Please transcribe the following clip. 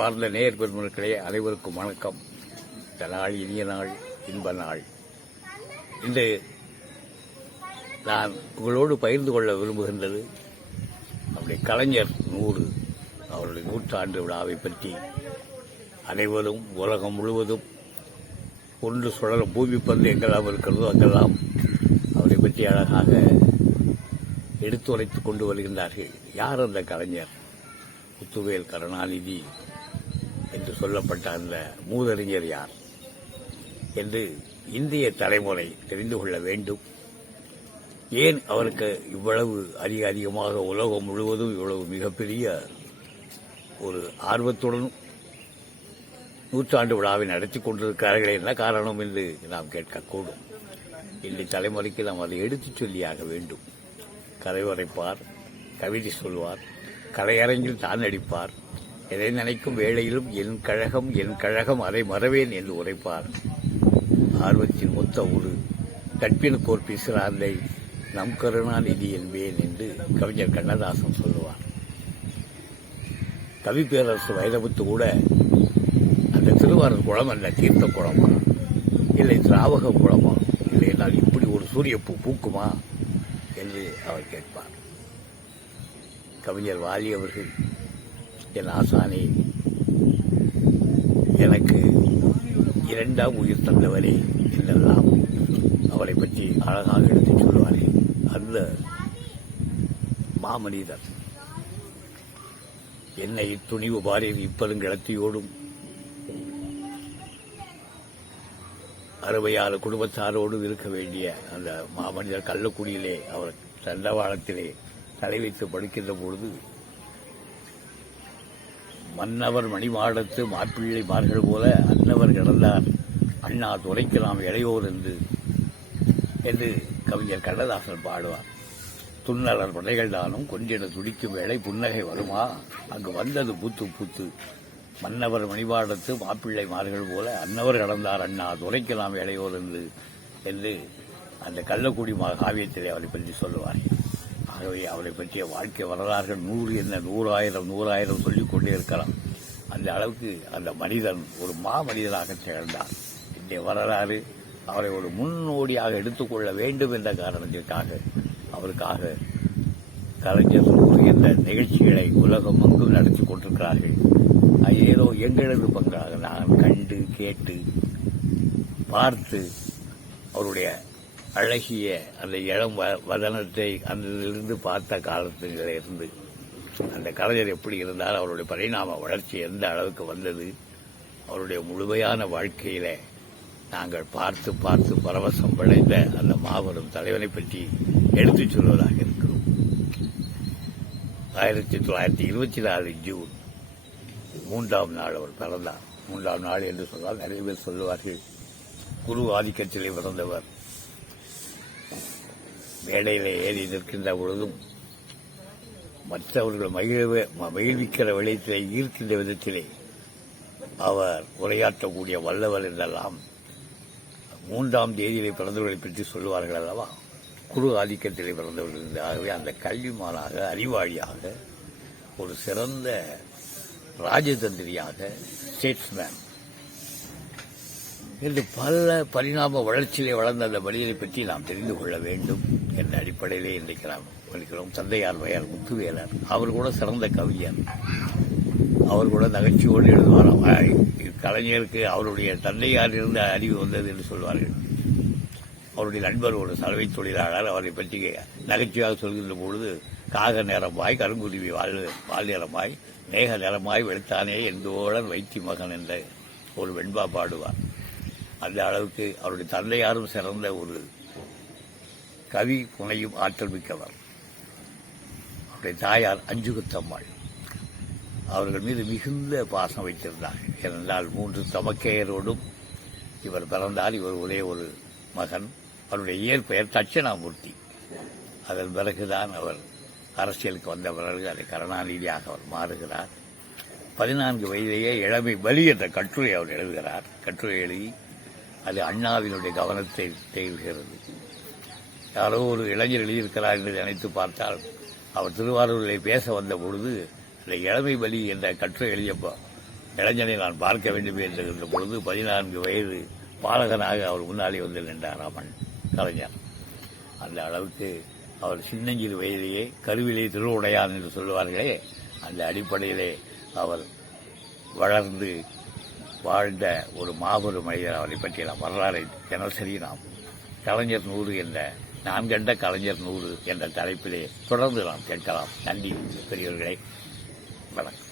அன்பார்ந்த நேர் பெருமக்களே அனைவருக்கும் வணக்கம். இந்த நாள் இனிய நாள் இன்ப நாள். இன்று நான் உங்களோடு பகிர்ந்து கொள்ள விரும்புகின்றது அவருடைய கலைஞர் நூறு அவருடைய நூற்றாண்டு விழாவை பற்றி. அனைவரும் உலகம் முழுவதும் ஒன்று சுழலும் பூமி பந்து எங்கெல்லாம் இருக்கிறதோ அங்கெல்லாம் அவரை பற்றி அழகாக எடுத்துரைத்துக் கொண்டு வருகின்றார்கள். யார் அந்த கலைஞர்? முத்துவேல் கருணாநிதி. என்று சொல்லப்பட்ட அந்த மூதறிஞர் யார் என்று இந்திய தலைமுறை தெரிந்து கொள்ள வேண்டும். ஏன் அவருக்கு இவ்வளவு அதிக அதிகமாக உலகம் முழுவதும் இவ்வளவு மிகப்பெரிய ஒரு ஆர்வத்துடன் நூற்றாண்டு விழாவை நடத்தி கொண்டிருக்கிறார்கள் என்ன காரணம் என்று நாம் கேட்கக்கூடும். இன்றைய தலைமுறைக்கு நாம் அதை எடுத்துச் சொல்லியாக வேண்டும். கதை உரைப்பார் கவிதை சொல்வார் கலையரங்கில் தான் நடிப்பார் எதை நினைக்கும் வேளையிலும் என் கழகம் என் கழகம் அதை மறவேன் என்று உரைப்பார். ஆர்வத்தின் மொத்த ஒரு கற்பினுக்கோர் பிசிறாந்தை நம் கருணாநிதி என்பேன் என்று கவிஞர் கண்ணதாசன் சொல்லுவார். கவி பேரரசு வைரமுத்து கூட அந்த திருவாரூர் குளம் அல்ல தீர்த்த குளமா? இல்லை திராவக குளமா? இல்லை இப்படி ஒரு சூரியப்பூ பூக்குமா? என்று அவர் கேட்பார். கவிஞர் வாலி அவர்கள் என் ஆசானே எனக்கு இரண்டாம் உயிர் தந்தவரே என்றெல்லாம் அவரை பற்றி அழகாக எடுத்துச் சொல்வார்கள் அந்த மாமனிதர். என்னை துணிவு பாரில் இப்பெருங்கிழத்தியோடும் அறுவையாறு குடும்பத்தாரோடு இருக்க வேண்டிய அந்த மாமனிதர் கள்ளக்குடியிலே அவர் தண்டவாளத்திலே தலை வைத்து படுக்கின்ற பொழுது மன்னவர் மணிமாடத்து மாப்பிள்ளை மார்கள் போல அன்னவர் கிடந்தார். அண்ணா துரைக்கலாம் இளையோர் என்று என்று கவிஞர் கண்ணதாசன் பாடுவார். துன்னலர் படைகள் தானும் கொஞ்சிட துடிக்கும் வேலை புன்னகை வருமா? அங்கு வந்தது பூத்து பூத்து. மன்னவர் மணிபாடத்து மாப்பிள்ளை மார்கள் போல அன்னவர் கடந்தார். அண்ணா துரைக்கலாம் இளையோர் என்று என்று அந்த கள்ளக்குடி காவியத்திலே அவரை பற்றி சொல்லுவார் ஆகவே அவரை பற்றிய வாழ்க்கை வரலாறுகள் நூறு என்ன நூறாயிரம் நூறாயிரம் சொல்லிக் கொண்டே இருக்கலாம். அந்த அளவுக்கு அந்த மனிதன் ஒரு மா மனிதனாக திகழ்ந்தார். இன்றைய வரலாறு அவரை ஒரு முன்னோடியாக எடுத்துக்கொள்ள வேண்டும் என்ற காரணத்திற்காக அவருக்காக கலைஞர் கூறுகின்ற நிகழ்ச்சிகளை உலகம் அங்கும் நடத்தி கொண்டிருக்கிறார்கள். ஏதோ எங்களது பங்காக நான் கண்டு கேட்டு பார்த்து அவருடைய அழகிய அந்த இளம் வ- வதனத்தை அதிலிருந்து பார்த்த காலத்தில் இருந்து அந்த கலைஞர் எப்படி இருந்தால் அவருடைய பரிணாம வளர்ச்சி எந்த அளவுக்கு வந்தது அவருடைய முழுமையான வாழ்க்கையில நாங்கள் பார்த்து பார்த்து பரவசம் விளைந்த அந்த மாபெரும் தலைவனை பற்றி எடுத்துச் சொல்வதாக இருக்கிறோம். ஆயிரத்தி தொள்ளாயிரத்தி இருபத்தி நாலு ஜூன் மூன்றாம் நாள் அவர் பிறந்தார். மூன்றாம் நாள் என்று சொன்னால் நிறைய பேர் சொல்லுவார்கள் குரு ஆதிக்கத்திலே பிறந்தவர். மேடையில் ஏறி நிற்கின்ற பொழுதும் மற்றவர்கள் மகிழ்வ மகிழ்விக்கிற விளையத்திலே ஈர்க்கின்ற விதத்திலே அவர் உரையாற்றக்கூடிய வல்லவர் என்றெல்லாம் மூன்றாம் தேதியிலே பிறந்தவர்களை பற்றி சொல்லுவார்கள் அல்லவா? குரு ஆதிக்கத்திலே பிறந்தவர்கள் ஆகவே அந்த கல்விமானாக அறிவாளியாக ஒரு சிறந்த ராஜதந்திரியாக ஸ்டேட்ஸ்மேன் என்று பல பரிணாம வளர்ச்சியிலே வளர்ந்த அந்த மனிதனை பற்றி நாம் தெரிந்து கொள்ள வேண்டும். என்ற அடிப்படையிலே இன்றைக்கு நாம் தந்தையார் வயார் முத்துவேலர். அவர் கூட சிறந்த கவிஞர். அவர் கூட நகைச்சுவோடு எழுதுவார். கலைஞருக்கு அவருடைய தந்தையார் இருந்த அறிவு வந்தது என்று சொல்வார்கள். அவருடைய நண்பர் ஒரு சலவை தொழிலாளர். அவரை பற்றி நகைச்சுவையாக சொல்கின்ற பொழுது காக நிறமாய் கருங்குருவி வாழ் வால் நேக மேக நிறமாய் வெளுத்தானே எந்தோழன் வைத்தி மகன் என்ற ஒரு வெண்பா பாடுவார். அந்த அளவுக்கு அவருடைய தந்தையாரும் சிறந்த ஒரு கவி புனையும் ஆற்றல் மிக்கவர். அவருடைய தாயார் அஞ்சுகுத்தம்மாள். அவர்கள் மீது மிகுந்த பாசம் வைத்திருந்தார்கள். ஏனென்றால் மூன்று தமக்கையரோடும் இவர் பிறந்தார். இவர் ஒரே ஒரு மகன். அவருடைய இயற்பெயர் தட்சிணாமூர்த்தி. அதன் பிறகுதான் அவர் அரசியலுக்கு வந்த பிறகு அதை கருணாநிதியாக அவர் மாறுகிறார். பதினான்கு வயதிலேயே இளமை பலி என்ற கட்டுரை அவர் எழுதுகிறார். கட்டுரை எழுதி அது அண்ணாவினுடைய கவனத்தை தேவுகிறது யாரோ ஒரு இளைஞர் எழுதியிருக்கிறார் என்று நினைத்து பார்த்தால் அவர் திருவாரூரில் பேச வந்த பொழுது இந்த இளமை பலி என்ற கற்றை எழுதியப்போ இளைஞனை நான் பார்க்க வேண்டும் என்கின்ற பொழுது பதினான்கு வயது பாலகனாக அவர் முன்னாலே வந்து நின்றார் ராமன் கலைஞர். அந்த அளவுக்கு அவர் சின்னஞ்சிறு வயதிலேயே கருவிலே திருவுடையான் என்று சொல்லுவார்களே அந்த அடிப்படையிலே அவர் வளர்ந்து வாழ்ந்த ஒரு மாபெரும் மனிதர். அவரை பற்றி நாம் வரலாறை தினசரி நாம் கலைஞர் நூறு என்ற நான் கண்ட கலைஞர் நூறு என்ற தலைப்பிலே தொடர்ந்து நாம் கேட்கலாம். நன்றி பெரியவர்களே. வணக்கம்.